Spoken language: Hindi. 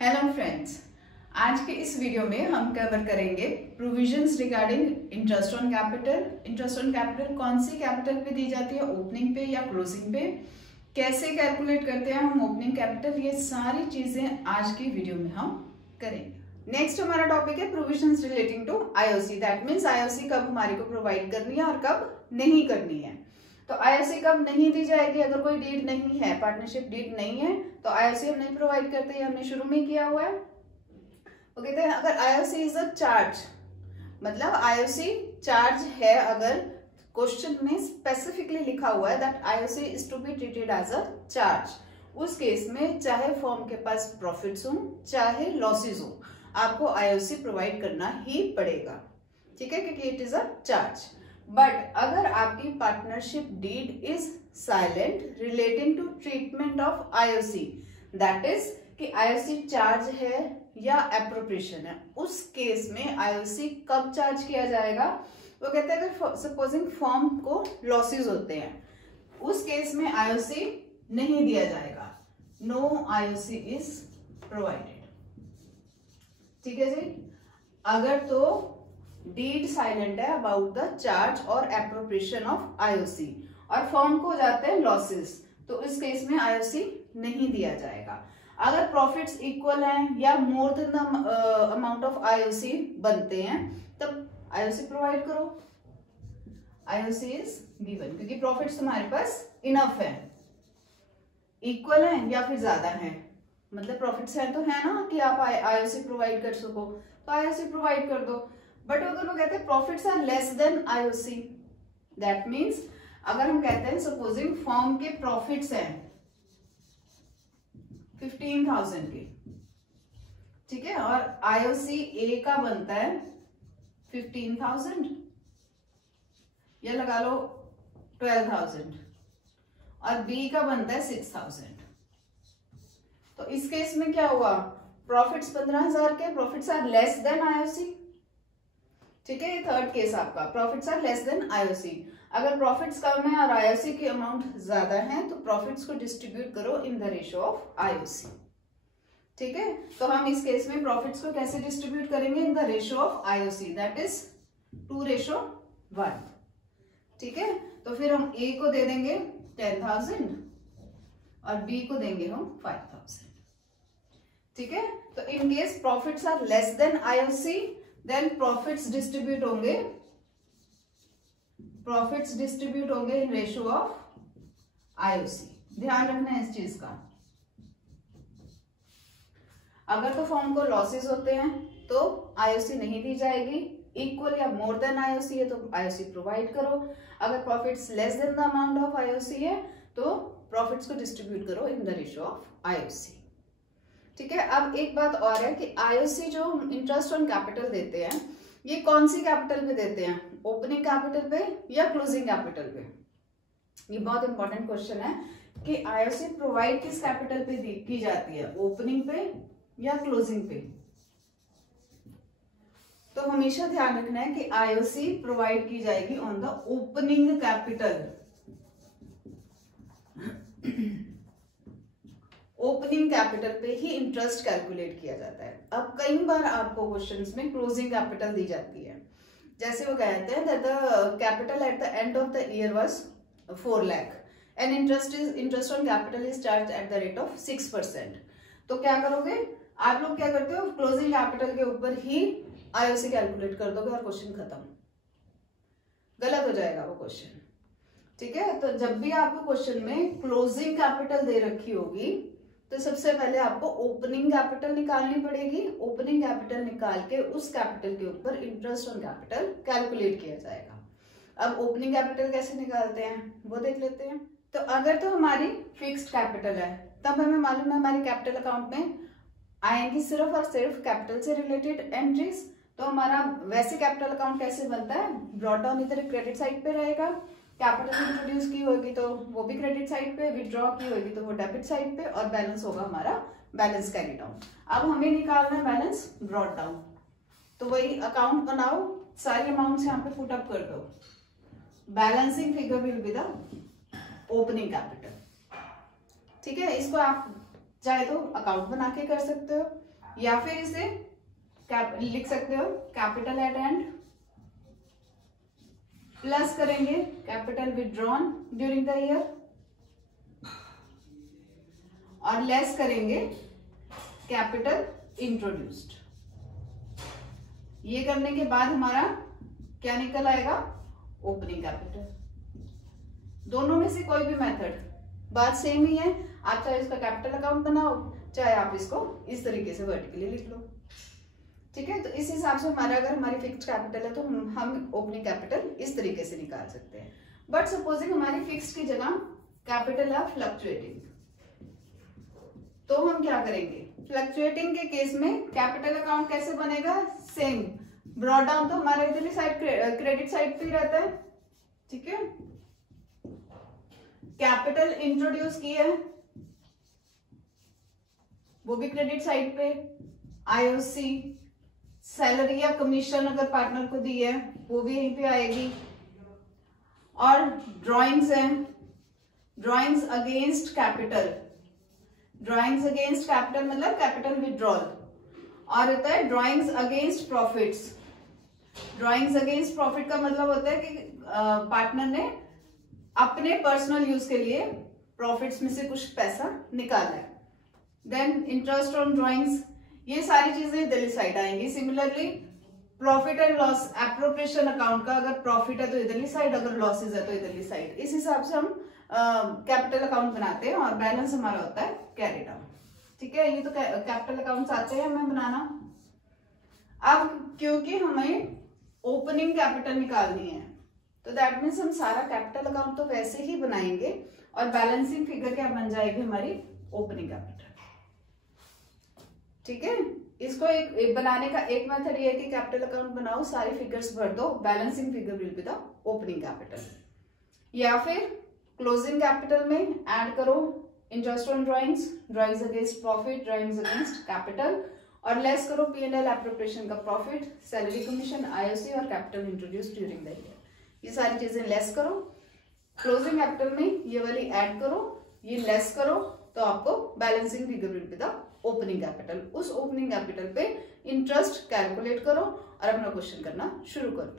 हेलो फ्रेंड्स, आज के इस वीडियो में हम कवर करेंगे provisions regarding interest on capital. Interest on capital कौन सी कैपिटल पे दी जाती है, ओपनिंग पे या क्लोजिंग पे, कैसे कैलकुलेट करते हैं हम ओपनिंग कैपिटल, ये सारी चीजें आज की वीडियो में हम करेंगे। नेक्स्ट हमारा टॉपिक है provisions relating to IOC. That means IOC कब हमारे को प्रोवाइड करनी है और कब नहीं करनी है। तो आईओसी कब नहीं दी जाएगी, अगर कोई डीड नहीं है, पार्टनरशिप डीड नहीं है तो आईओसी हम नहीं प्रोवाइड करते, ये हमने शुरू में किया हुआ है। वो कहते हैं अगर आईओसी इज अ चार्ज, मतलब आईओसी चार्ज है, अगर क्वेश्चन में स्पेसिफिकली लिखा हुआ है that IOC is to be treated as a charge, उस केस में चाहे फर्म के पास प्रॉफिट्स हो चाहे लॉसेस हो, आपको आईओसी प्रोवाइड करना ही पड़ेगा, ठीक है, क्योंकि it is a charge. But अगर आपकी partnership deed is silent relating to treatment of IOC, that is कि आईओसी चार्ज है या एप्रोप्रिएशन है, उस केस में आईओसी कब चार्ज किया जाएगा। वो कहते हैं अगर सपोजिंग फर्म को लॉसेस होते हैं, उस केस में आईओसी नहीं दिया जाएगा, नो आईओसी इज प्रोवाइडेड, ठीक है जी। अगर तो डीड साइलेंट है अबाउट द चार्ज और एप्रोप्रिएशन ऑफ आईओसी और फर्म को हो जाते हैं लॉसेस, तो इस केस में आईओसी नहीं दिया जाएगा। अगर प्रॉफिट्स इक्वल हैं या more than the amount of IOC बनते हैं तब आईओसी प्रोवाइड करो, आईओसी इज गिवन, क्योंकि प्रॉफिट्स तुम्हारे पास इनफ है, इक्वल है या फिर ज्यादा है, मतलब प्रॉफिट्स है तो है ना कि आप आईओसी प्रोवाइड कर सको, तो आईओसी प्रोवाइड कर दो। बट अगर वो कहते हैं profits are less than IOC, that means अगर हम कहते हैं सपोजिंग फर्म के प्रॉफिट्स हैं 15,000 के, ठीक है, और आईओसी ए का बनता है 15,000 या लगा लो 12,000 और बी का बनता है 6,000, तो इस केस में क्या हुआ, प्रॉफिट्स 15,000 के, profits are less than IOC, ठीक है। ये थर्ड केस आपका, profits are less than IOC. अगर प्रॉफिट्स कम है और आईओसी की अमाउंट ज्यादा है तो प्रॉफिट्स को डिस्ट्रीब्यूट करो in the ratio of IOC, ठीक है। तो हम इस केस में प्रॉफिट्स को कैसे डिस्ट्रीब्यूट करेंगे, in the ratio of IOC, that is 2:1, ठीक है। तो फिर हम ए को दे देंगे 10,000 और बी को देंगे हम 5,000, ठीक है। तो in case profits are less than IOC, then profits distribute होंगे इन रेशियो ऑफ आईओसी। ध्यान रखना है इस चीज का। अगर तो फर्म को लॉसेस होते हैं तो आईओसी नहीं दी जाएगी, इक्वल या मोर देन आईओसी है तो आईओसी प्रोवाइड करो, अगर profits less than the amount of IOC है तो प्रॉफिट्स को डिस्ट्रीब्यूट करो in the ratio of IOC, ठीक है। अब एक बात और है कि आईओसी जो इंटरेस्ट ऑन कैपिटल देते हैं ये कौन सी कैपिटल पे देते हैं, ओपनिंग कैपिटल पे या क्लोजिंग कैपिटल पे। ये बहुत इंपॉर्टेंट क्वेश्चन है कि आईओसी प्रोवाइड किस कैपिटल पे की जाती है, ओपनिंग पे या क्लोजिंग पे। तो हमेशा ध्यान रखना है कि आईओसी प्रोवाइड की जाएगी on the opening capital, opening capital पे ही इंटरेस्ट कैलकुलेट किया जाता है। अब कई बार आपको क्वेश्चंस में क्लोजिंग कैपिटल दी जाती है, जैसे वो कहते हैं that the capital at the end of the year was 4 lakh and interest on capital is charge at the rate of 6%। तो क्या करोगे आप लोग, क्या करते हो, क्लोजिंग कैपिटल के ऊपर ही आईओसी कैलकुलेट कर दोगे और क्वेश्चन खत्म, गलत हो जाएगा वो क्वेश्चन, ठीक है। तो जब भी आपको क्वेश्चन में क्लोजिंग कैपिटल दे रखी होगी तो सबसे पहले आपको ओपनिंग कैपिटल निकालनी पड़ेगी, ओपनिंग कैपिटल निकाल के उस कैपिटल के ऊपर इंटरेस्ट ऑन कैपिटल कैलकुलेट किया जाएगा। अब ओपनिंग कैपिटल कैसे निकालते हैं वो देख लेते हैं। तो अगर तो हमारी फिक्स्ड कैपिटल है तब हमें मालूम है हमारी कैपिटल अकाउंट में आएंगी सिर्फ और सिर्फ कैपिटल से रिलेटेड एंट्रीज, तो हमारा वैसे कैपिटल अकाउंट कैसे बनता है, ब्रॉट डाउन इधर क्रेडिट साइड पे रहेगा, कैपिटल इंट्रोड्यूस की होगी तो वो भी क्रेडिट साइड पे, विड्रॉ की होगी तो वो डेबिट साइड पे, और बैलेंस होगा हमारा बैलेंस कैरी डाउन। अब हमें निकालना है बैलेंस ब्रॉट डाउन, तो वही अकाउंट बनाओ, सारी अमाउंट्स यहाँ पे पुट अप कर दो, balancing figure will be the opening capital, ठीक है। इसको आप चाहे तो अकाउंट बना के कर सकते हो, या फिर इसे लिख सकते हो कैपिटल एट एंड प्लस करेंगे capital withdrawn during the year और लेस करेंगे कैपिटल इंट्रोड्यूस्ड। ये करने के बाद हमारा क्या निकल आएगा, ओपनिंग कैपिटल। दोनों में से कोई भी मेथड, बात सेम ही है। आप चाहे इसका कैपिटल अकाउंट बनाओ, चाहे आप इसको इस तरीके से वर्टिकली लिख लो, ठीक है। तो इस हिसाब से हमारा, अगर हमारी फिक्स्ड कैपिटल है तो हम ओपनिंग कैपिटल इस तरीके से निकाल सकते हैं। बट सपोजिंग हमारी फिक्स्ड की जगह कैपिटल है फ्लक्चुएटिंग, तो हम क्या करेंगे, फ्लक्चुएटिंग के केस में कैपिटल अकाउंट कैसे बनेगा, सेम ब्रॉड डाउन तो हमारे इधर साइड क्रेडिट साइड पे ही रहता है, ठीक है। कैपिटल इंट्रोड्यूस किया है वो भी क्रेडिट साइड पे, आईओसी सैलरी या कमीशन अगर पार्टनर को दी है वो भी यहीं पे आएगी, और ड्राइंग्स हैं, drawings against capital, drawings against capital मतलब कैपिटल विड्रॉल, और होता है drawings against profits. Drawings against profit का मतलब होता है कि पार्टनर ने अपने पर्सनल यूज के लिए प्रॉफिट्स में से कुछ पैसा निकाला है। देन इंटरेस्ट ऑन ड्राइंग्स, ये सारी चीजें इधरली साइड आएंगी। Similarly profit and loss appropriation account का अगर प्रॉफिट है तो इधरली साइड, अगर लॉसेज है तो इधरली साइड। इस हिसाब से हम कैपिटल अकाउंट बनाते हैं और बैलेंस हमारा होता है कैरी डाउन, ठीक है। ये तो कैपिटल अकाउंट्स आते हैं हमें बनाना। अब क्योंकि हमें ओपनिंग कैपिटल निकालनी है तो दैट मीन्स हम सारा कैपिटल अकाउंट तो वैसे ही बनाएंगे और बैलेंसिंग फिगर क्या बन जाएगी हमारी, ओपनिंग कैपिटल, ठीक है। इसको एक बनाने का एक मेथड ये है कि कैपिटल अकाउंट बनाओ, सारी फिगर्स भर दो, balancing figure will be the opening capital. या फिर क्लोजिंग कैपिटल में ऐड करो interest on drawings, drawings against profit, drawings against capital, और लेस करो P&L एप्रोप्रिएशन का प्रॉफिट, सैलरी कमीशन, आईओसी और capital introduce during the year. ये सारी चीजें लेस करो। क्लोजिंग कैपिटल में ये वाली ऐड करो, ये लेस करो, तो आपको balancing figure will be the opening capital. उस ओपनिंग कैपिटल पे इंटरेस्ट कैलकुलेट करो और अपना क्वेश्चन करना शुरू करो।